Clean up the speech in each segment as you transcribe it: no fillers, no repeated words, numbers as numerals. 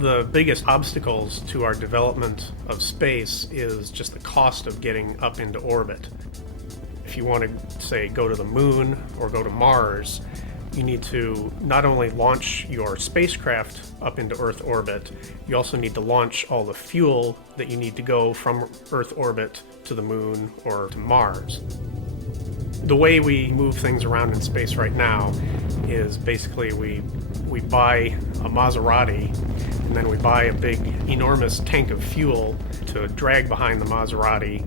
of the biggest obstacles to our development of space is just the cost of getting up into orbit. If you want to, say, go to the moon or go to Mars, you need to not only launch your spacecraft up into Earth orbit, you also need to launch all the fuel that you need to go from Earth orbit to the moon or to Mars. The way we move things around in space right now is basically we buy a Maserati, and then we buy a big, enormous tank of fuel to drag behind the Maserati,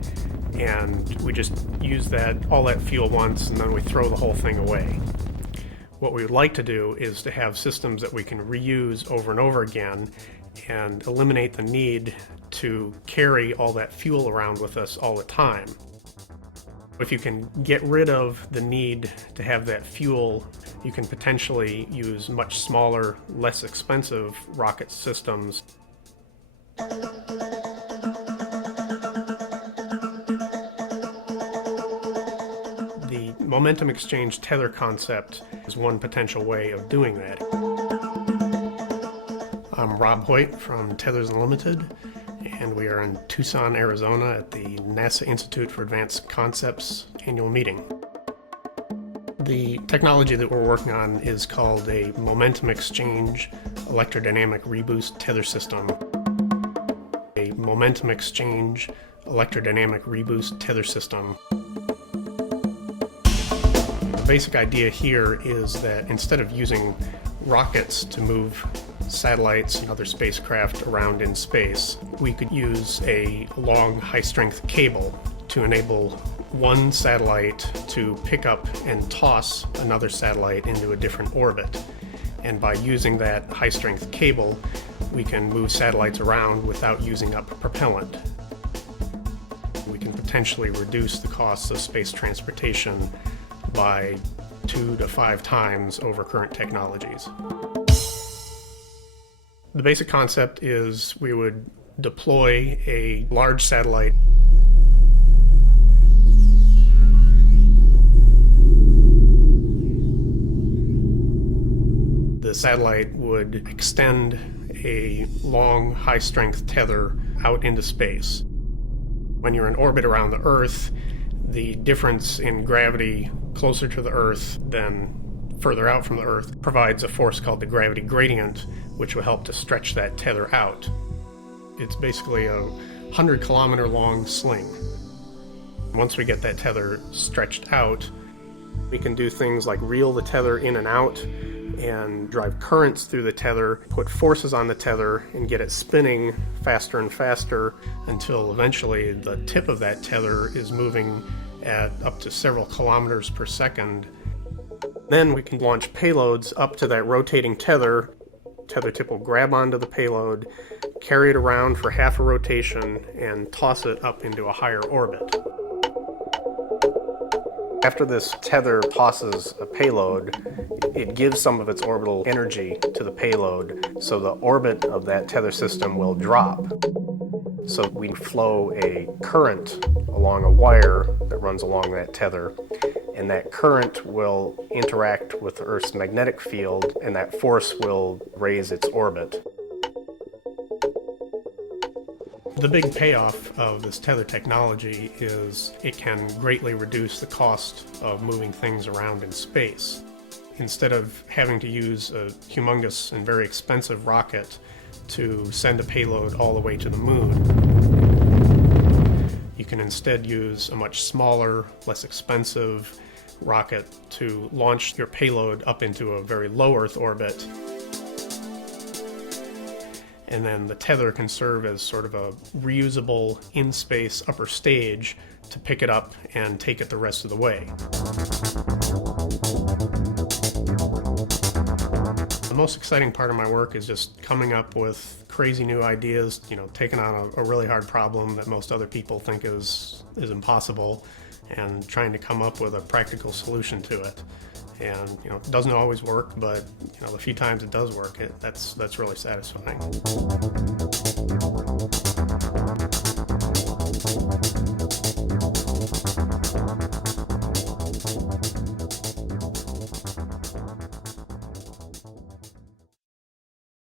and we just use all that fuel once, and then we throw the whole thing away. What we would like to do is to have systems that we can reuse over and over again and eliminate the need to carry all that fuel around with us all the time. If you can get rid of the need to have that fuel, you can potentially use much smaller, less expensive rocket systems. The momentum exchange tether concept is one potential way of doing that. I'm Rob Hoyt from Tethers Unlimited, and we are in Tucson, Arizona at the NASA Institute for Advanced Concepts annual meeting. The technology that we're working on is called a momentum exchange electrodynamic reboost tether system. A momentum exchange electrodynamic reboost tether system. The basic idea here is that instead of using rockets to move satellites and other spacecraft around in space, we could use a long high-strength cable to enable one satellite to pick up and toss another satellite into a different orbit. And by using that high-strength cable, we can move satellites around without using up propellant. We can potentially reduce the costs of space transportation by 2 to 5 times over current technologies. The basic concept is we would deploy a large satellite. The satellite would extend a long, high-strength tether out into space. When you're in orbit around the Earth, the difference in gravity closer to the Earth than further out from the Earth provides a force called the gravity gradient, which will help to stretch that tether out. It's basically a 100-kilometer long sling. Once we get that tether stretched out, we can do things like reel the tether in and out and drive currents through the tether, put forces on the tether, and get it spinning faster and faster until eventually the tip of that tether is moving at up to several kilometers per second. Then we can launch payloads up to that rotating tether. Tether tip will grab onto the payload, carry it around for half a rotation, and toss it up into a higher orbit. After this tether tosses a payload, it gives some of its orbital energy to the payload, so the orbit of that tether system will drop. So we flow a current along a wire that runs along that tether, and that current will interact with the Earth's magnetic field, and that force will raise its orbit. The big payoff of this tether technology is it can greatly reduce the cost of moving things around in space. Instead of having to use a humongous and very expensive rocket to send a payload all the way to the moon, you can instead use a much smaller, less expensive rocket to launch your payload up into a very low Earth orbit. And then the tether can serve as sort of a reusable in-space upper stage to pick it up and take it the rest of the way. The most exciting part of my work is just coming up with crazy new ideas, taking on a really hard problem that most other people think is impossible, and trying to come up with a practical solution to it. And it doesn't always work, but the few times it does work, that's really satisfying.